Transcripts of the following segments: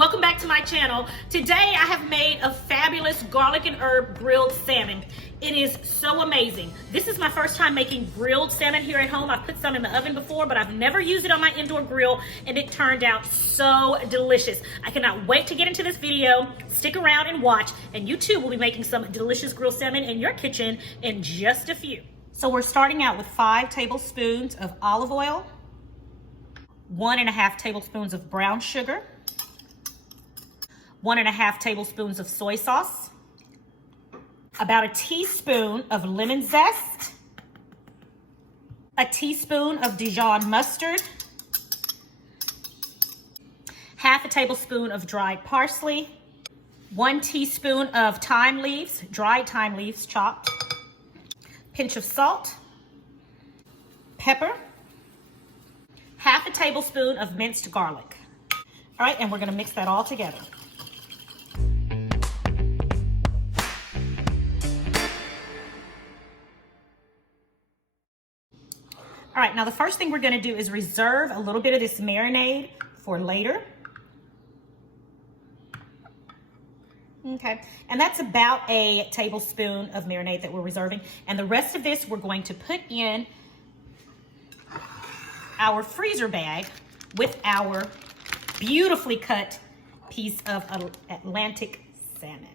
Welcome back to my channel. Today I have made a fabulous garlic and herb grilled salmon. It is so amazing. This is my first time making grilled salmon here at home. I've put some in the oven before, but I've never used it on my indoor grill, and it turned out so delicious. I cannot wait to get into this video. Stick around and watch, and you too will be making some delicious grilled salmon in your kitchen in just a few. So we're starting out with 5 tablespoons of olive oil, 1.5 tablespoons of brown sugar, 1.5 tablespoons of soy sauce, about a teaspoon of lemon zest, a teaspoon of Dijon mustard, half a tablespoon of dried parsley, 1 teaspoon of thyme leaves, dried thyme leaves chopped, pinch of salt, pepper, half a tablespoon of minced garlic. All right, and we're gonna mix that all together. All right, now the first thing we're gonna do is reserve a little bit of this marinade for later. Okay, and that's about a tablespoon of marinade that we're reserving. And the rest of this we're going to put in our freezer bag with our beautifully cut piece of Atlantic salmon.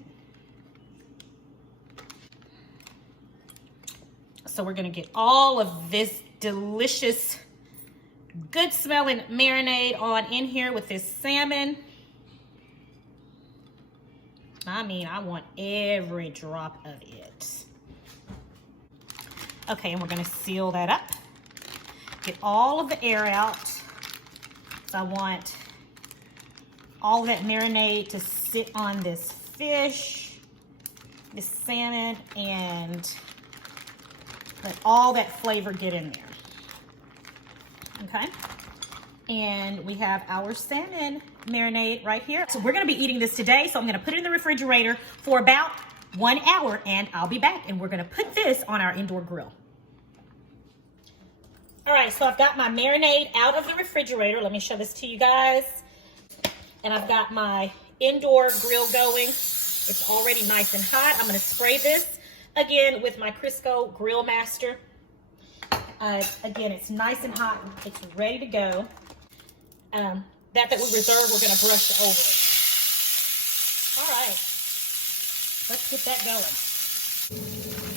So we're gonna get all of this delicious, good smelling marinade on in here with this salmon. I mean, I want every drop of it. Okay, and we're gonna seal that up. Get all of the air out. So I want all of that marinade to sit on this fish, this salmon, and let all that flavor get in there. Okay, and we have our salmon marinade right here. So we're gonna be eating this today, so I'm gonna put it in the refrigerator for about 1 hour, and I'll be back, and we're gonna put this on our indoor grill. All right, so I've got my marinade out of the refrigerator. Let me show this to you guys. And I've got my indoor grill going. It's already nice and hot. I'm gonna spray this again with my Crisco Grill Master. Again, it's nice and hot. It's ready to go. That we reserved, we're gonna brush over it. All right, let's get that going.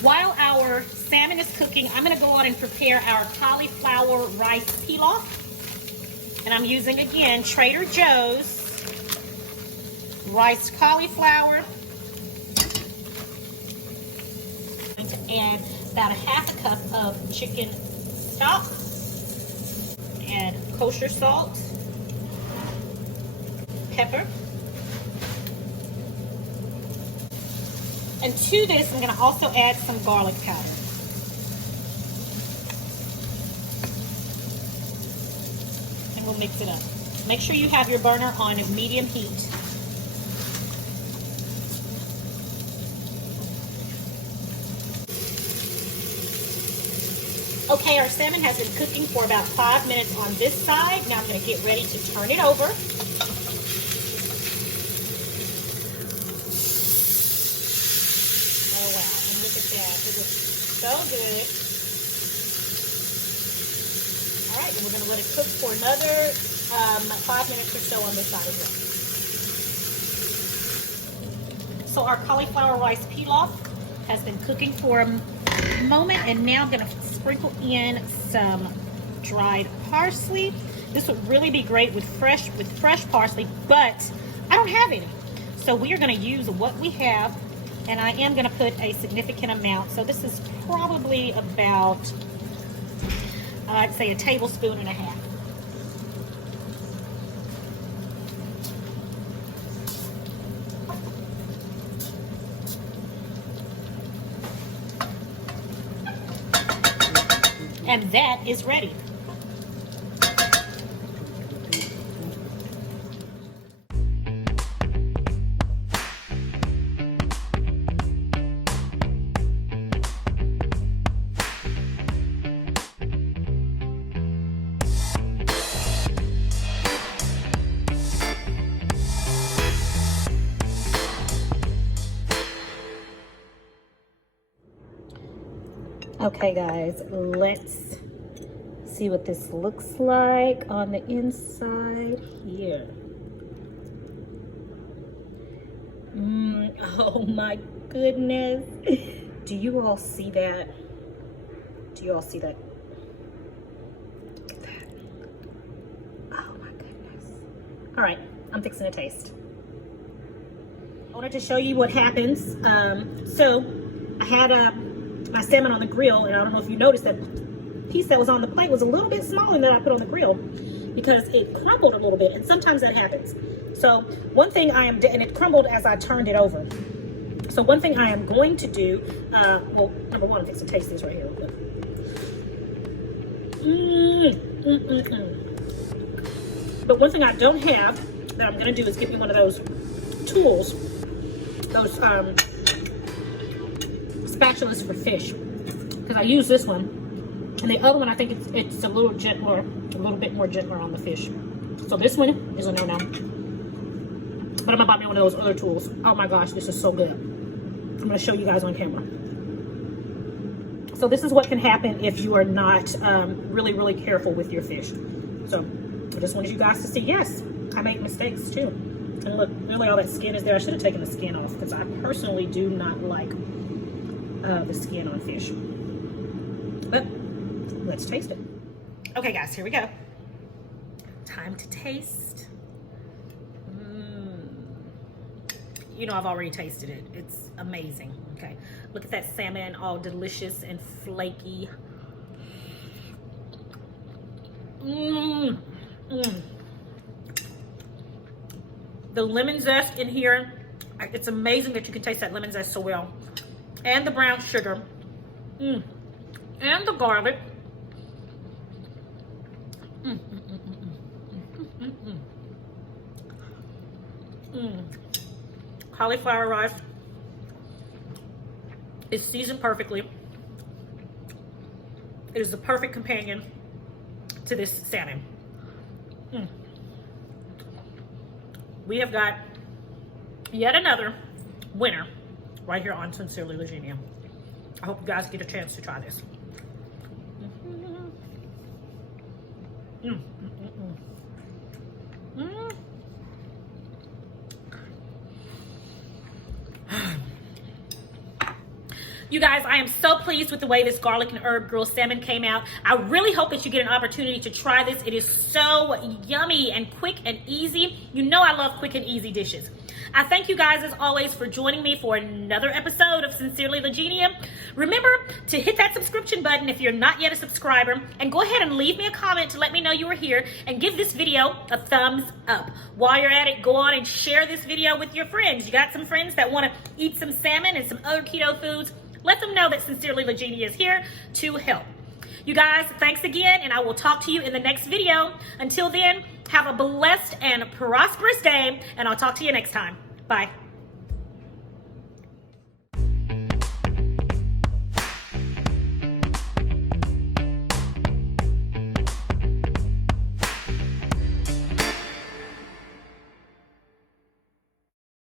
While our salmon is cooking, I'm gonna go on and prepare our cauliflower rice pilaf. And I'm using, again, Trader Joe's rice cauliflower. I'm going to add about 1/2 cup of chicken stock, add kosher salt, pepper, and to this I'm going to also add some garlic powder. And we'll mix it up. Make sure you have your burner on medium heat. Okay, our salmon has been cooking for about 5 minutes on this side. Now I'm going to get ready to turn it over. Oh wow, and look at that. It looks so good. All right, and we're going to let it cook for another 5 minutes or so on this side as well. So our cauliflower rice pilaf has been cooking for a moment, and now I'm going to sprinkle in some dried parsley. This would really be great with fresh parsley, but I don't have any. So we are going to use what we have, and I am going to put a significant amount. So this is probably about, I'd say, 1.5 tablespoons. And that is ready. Okay, guys, let's see what this looks like on the inside here. Oh my goodness. Do you all see that? Do you all see that? Look at that. Oh my goodness. All right, I'm fixing a taste. I wanted to show you what happens. So I had my salmon on the grill, and I don't know if you noticed that piece that was on the plate was a little bit smaller than I put on the grill because it crumbled a little bit, and sometimes that happens. So one thing and it crumbled as I turned it over. So one thing I am going to do, well, number one, I'm fixing to taste this right here. But one thing I don't have that I'm going to do is get me one of those tools, those spatulas for fish, because I use this one, and the other one I think it's a little bit more gentler on the fish. So this one is a no-no. But I'm gonna buy me one of those other tools. Oh my gosh, this is so good. I'm gonna show you guys on camera. So this is what can happen if you are not really, really careful with your fish. So I just wanted you guys to see, yes, I make mistakes too. And look, really all that skin is there. I should have taken the skin off because I personally do not like the skin on fish. But let's taste it. Okay guys, here we go. Time to taste. You know I've already tasted it. It's amazing. Okay, look at that salmon, all delicious and flaky. The lemon zest in here, it's amazing that you can taste that lemon zest so well. And the brown sugar. And the garlic. Cauliflower rice is seasoned perfectly. It is the perfect companion to this salmon. We have got yet another winner right here on Sincerely Virginia. I hope you guys get a chance to try this. You guys, I am so pleased with the way this garlic and herb grilled salmon came out. I really hope that you get an opportunity to try this. It is so yummy and quick and easy. You know I love quick and easy dishes. I thank you guys as always for joining me for another episode of Sincerely Virginia. Remember to hit that subscription button if you're not yet a subscriber, and go ahead and leave me a comment to let me know you were here, and give this video a thumbs up. While you're at it, go on and share this video with your friends. You got some friends that want to eat some salmon and some other keto foods. Let them know that Sincerely Virginia is here to help. You guys, thanks again, and I will talk to you in the next video. Until then, have a blessed and prosperous day, and I'll talk to you next time. Bye.